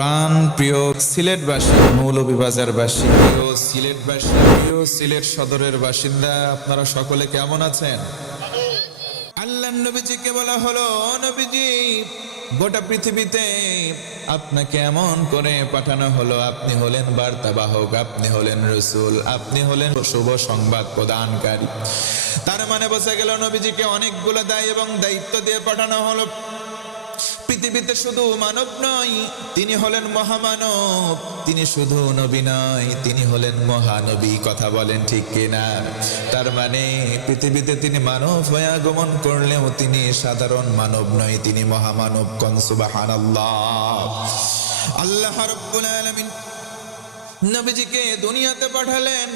প্রাণ প্রিয় সিলেটবাসী, মৌলভীবাজারবাসী, প্রিয় সিলেটবাসী, প্রিয় সিলেট সদরের বাসিন্দা, আপনারা সকলে কেমন আছেন? আল্লাহ নবীজিকে বলা হলো, নবীজি গোটা পৃথিবীতে আপনাকে এমন করে পাঠানো হলো, আপনি হলেন বার্তাবাহক, আপনি হলেন রাসূল, আপনি হলেন শুভ সংবাদ প্রদানকারী। তার মানে বোঝা গেল নবীজিকে অনেকগুলো দায় এবং দায়িত্ব দিয়ে পাঠানো হলো। পৃথিবীতে শুধু মানব নয়, তিনি হলেন মহামানব। তিনি শুধু নবী নয়, তিনি হলেন মহানবী। কথা বলেন ঠিক কিনা? তার মানে পৃথিবীতে তিনি মানব হয়ে আগমন করলেও তিনি সাধারণ মানব নয়, তিনি মহামানব। কোন সুবহানাল্লাহ। আল্লাহ রাব্বুল আলামিন নবীজিকে দুনিয়াতে পাঠালেন।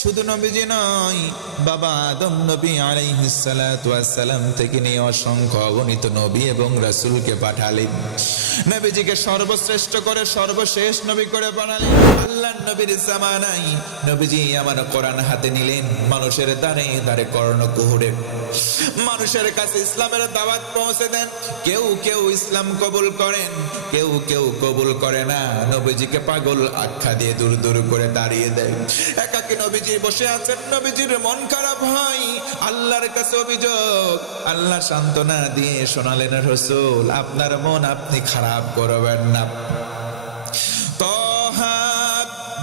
শুধু নবীজি নয়, বাবা আদম নবী আলাইহিস সালাতু ওয়াস সালাম থেকে নিয়ে অসংখ্য অগণিত নবী এবং রাসূলকে পাঠালেন। নবীজিকে সর্বশ্রেষ্ঠ করে সর্বশেষ নবী করে বানালেন। আল্লাহর নবীর জামানায় নবীজি আমার কোরআন হাতে নিলেন, মানুষের দ্বারে দ্বারে কর্ণকুহরে মানুষের কাছে ইসলামের দাওয়াত পৌঁছে দেন। কেউ কেউ ইসলাম কবুল করেন, কেউ কেউ কবুল করে না। নবীজিকে পাগল আখ্যা দিয়ে দূর দূর করে দাঁড়িয়ে দেয়। একাকী নবীজি বসে আছেন, নবীজির মন খারাপ হয়, আল্লাহর কাছে অভিযোগ। আল্লাহ সান্ত্বনা দিয়ে শোনালেন, রাসূল আপনার মন আপনি খারাপ করবেন না। তাহা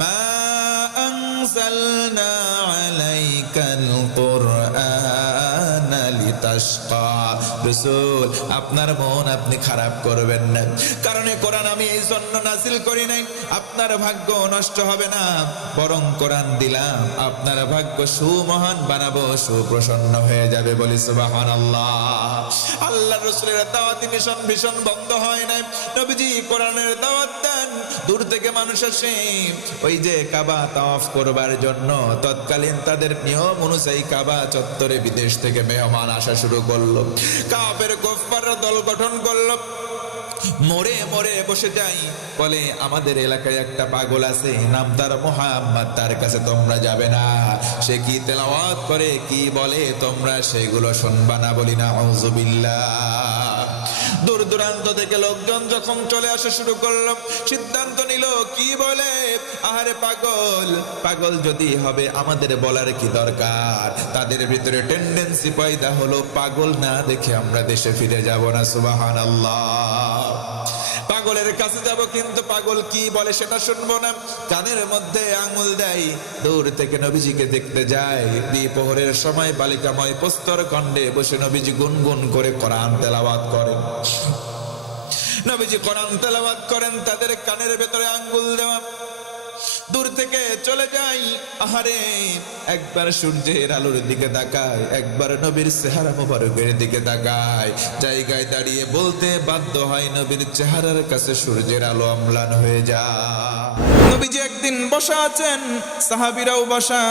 মা আনজালনা আলাইকাল কুরআনা লিতাশকা। রাসূল আপনার মন আপনি খারাপ করবেন না, কারণ এই কোরআন আমি এই জন্য নাযিল করি নাই আপনার ভাগ্য নষ্ট হবে না, বরং কোরআন দিলাম আপনার ভাগ্য সুমহান বানাবো, সুপ্রসন্ন হয়ে যাবে। বলি সুবহানাল্লাহ। আল্লাহর রাসূলের দাওয়াতি মিশন ভীষণ বন্ধ হয় নাই। নবীজি কোরআনের দাওয়াত দেন, দূর থেকে মানুষ আসে ওই যে কাবা তাওয়াফ করবার জন্য। তৎকালীন তাদের নিয়ম অনুযায়ী কাবা চত্বরে বিদেশ থেকে মেহমান আসা শুরু করলো। কাফের কুফাররা দল গঠন করলো, মোড়ে মোড়ে বসে যাই, বলে আমাদের এলাকায় একটা পাগল আছে, নাম তার মুহাম্মদ, তার কাছে তোমরা যাবে না। সে কি তেলাওয়াত করে, কি বলে, তোমরা সেগুলো শুনবা না। বলি না আউযুবিল্লাহ। দূর দূরান্ত থেকে লোকজন যখন চলে আসা শুরু করলো, সিদ্ধান্ত নিল কি বলে, আহারে পাগল, পাগল যদি হবে আমাদের বলার কি দরকার। তাদের ভিতরে টেন্ডেন্সি পয়দা হলো, পাগল না দেখে আমরা দেশে ফিরে যাব না। সুবহানাল্লাহ। পাগলের কাছে যাব কিন্তু পাগল কি বলে সেটা শুনবো না। কানের মধ্যে আঙুল দেয়, দূর থেকে নবীজিকে দেখতে যায়। দ্বিপ্রহরের সময় বালিকাময় প্রস্তর খণ্ডে বসে নবীজি গুনগুন করে কোরআন তেলাওয়াত করেন। নবীজি কোরআন তেলাওয়াত করেন, তাদের কানের ভেতরে আঙ্গুল দেওয়া। দূর থেকে চলে যাই, আহারে একবার সূর্যের আলোর দিকে তাকায়, একবার নবীর চেহারা মোবারকের দিকে তাকায়। জায়গায় দাঁড়িয়ে বলতে বাধ্য হয়, নবীর চেহারার কাছে সূর্যের আলো অম্লান হয়ে যায়। নবীজি একদিন বসা আছেন, সাহাবীরাও বসা।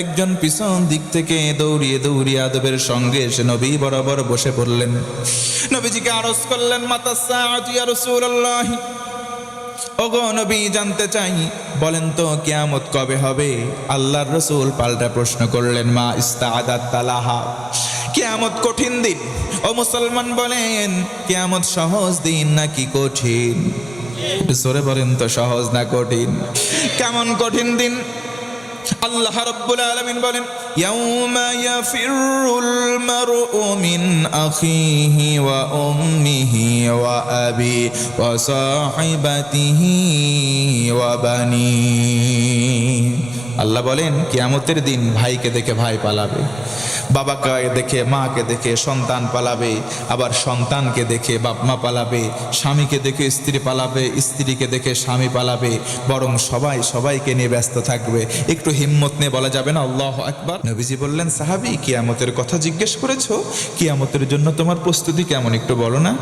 একজন পিছন দিক থেকে দৌড়িয়ে দৌড়িয়ে আদবের সঙ্গে এসে নবী বরাবর বসে পড়লেন। নবীজিকে আরজ করলেন, মাতা সাআতু ইয়া রাসূলুল্লাহ, ওগো নবী জানতে চাই, বলেন তো কিয়ামত কবে হবে? আল্লাহর রাসূল পাল্টা প্রশ্ন করলেন, মা ইস্তাআদাত তালাহা, কিয়ামত কঠিন দিন। ও মুসলমান বলেন, কিয়ামত সহজ দিন নাকি কঠিন? জোরে বলেন তো, সহজ না কঠিন? কেমন কঠিন দিন? আল্লাহ রাব্বুল আলামিন বলেন, ইয়াউমা ইয়াফিরুল মারউ মিন আখিহি ওয়া উম্মিহি ওয়া আবি ওয়া সাহিবাতিহি ওয়া বানি। আল্লাহ বলেন, কিয়ামতের দিন ভাইকে দেখে ভাই পালাবে, বাবাকে দেখে মাকে দেখে সন্তান পালাবে, আবার সন্তানকে দেখে বাপ মা পালাবে, স্বামীকে দেখে স্ত্রী পালাবে, স্ত্রীকে দেখে স্বামী পালাবে। বরং সবাই সবাইকে নিয়ে ব্যস্ত থাকবে। একটু হিম্মত নিয়ে বলা যাবে না আল্লাহু আকবার? নবীজি বললেন, সাহাবী কিয়ামতের কথা জিজ্ঞেস করেছো, কিয়ামতের জন্য তোমার প্রস্তুতি কেমন একটু বলো না।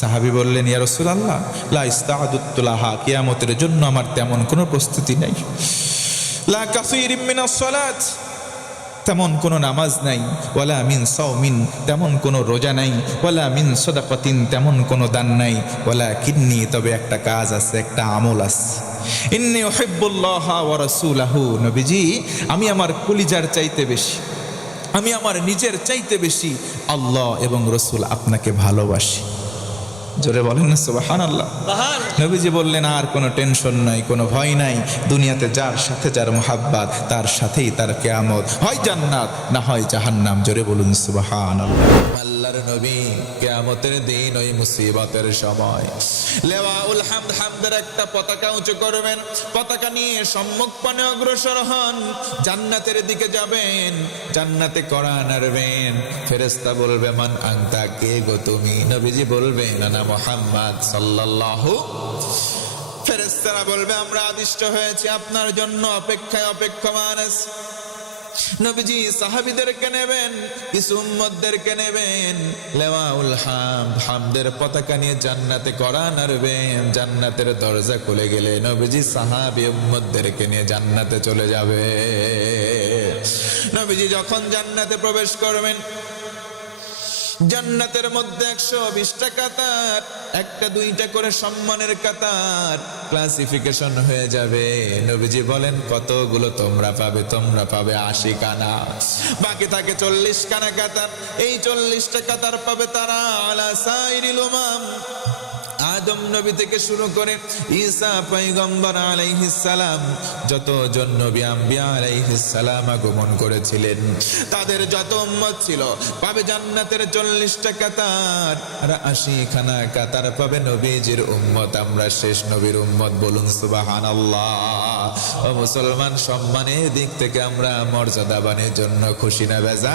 সাহাবী বললেন, ইয়া রাসূলুল্লাহ লা ইস্তাআদাতু লাহা, কিয়ামতের জন্য আমার তেমন কোনো প্রস্তুতি নাই। লা কাসীরিম মিনাস সালাত, তেমন কোনো নামাজ নাই। ওয়ালা মিন সাওমিন, তেমন কোনো রোজা নাই। ওয়ালা মিন সাদাকাতিন, তেমন কোনো দান নাই। ওয়ালা কিন্নি, তবে একটা কাজ আছে, একটা আমল আছে। ইন্নী উহিব্বুল্লাহ ওয়া রাসূলাহু, নবীজি আমি আমার কলিজার চাইতে বেশি, আমি আমার নিজের চাইতে বেশি আল্লাহ এবং রাসূল আপনাকে ভালোবাসি। জোরে বলেন না সুবহানাল্লাহ। নবীজি বললেন আর কোনো টেনশন নাই, কোনো ভয় নাই, দুনিয়াতে যার সাথে যার মোহাব্বত তার সাথেই তার কিয়ামত, হয় জান্নাত না হয় জাহান্নাম। জোরে বলুন সুবহানাল্লাহ। আল্লাহর নবী কিয়ামতের দিন ওই মুসিবতের সময় লেওয়াউল হামদ, হামদের একটা পতাকা উঁচু করবেন, পতাকা নিয়ে সম্মুখ পানে অগ্রসর হন, জান্নাতের দিকে যাবেন, জান্নাতে কড়া নাড়বেন, ফেরেশতা বলবে মান আনতা, কে গো তুমি? নবীজি বলবেন আনা মুহাম্মদ সাল্লাল্লাহু। ফেরেশতারা বলবে আমরা আদিষ্ট হয়েছি আপনার জন্য, অপেক্ষায় অপেক্ষমান আছি। নবীজি সাহাবীদেরকে নেবেন, কিছু উম্মতদেরকে নেবেন, লেওয়াউল হামদ, হামদের পতাকা নিয়ে জান্নাতে কড়া নাড়বেন, জান্নাতের দরজা খুলে গেলে নবীজি সাহাবী উম্মতদেরকে নিয়ে জান্নাতে চলে যাবে। নবীজি যখন জান্নাতে প্রবেশ করবেন, জান্নাতের মধ্যে 120টা কাতার, একটা দুইটা করে সম্মানের কাতার ক্লাসিফিকেশন হয়ে যাবে। নবীজি বলেন কতগুলো তোমরা পাবে? তোমরা পাবে 80 খানা, বাকি থাকে 40 খানা কাতার। এই 40টা কাতার পাবে তারা আলা সাইরিল উমাম, আদম নবী থেকে শুরু করে ঈসা পয়গম্বর আলাইহিস সালাম, যতজন নবী আম্বিয়া আলাইহিস সালাম আগমন করেছিলেন তাদের যত উম্মত ছিল পাবে জান্নাতের 40টা কাতার, আর 80 খানা কাতার পাবে নবীজির উম্মত। আমরা শেষ নবীর উম্মত, বলুন সুবহানাল্লাহ। ও মুসলমান, সম্মানের দিক থেকে আমরা মর্যাদাবানের জন্য খুশি না বেজা?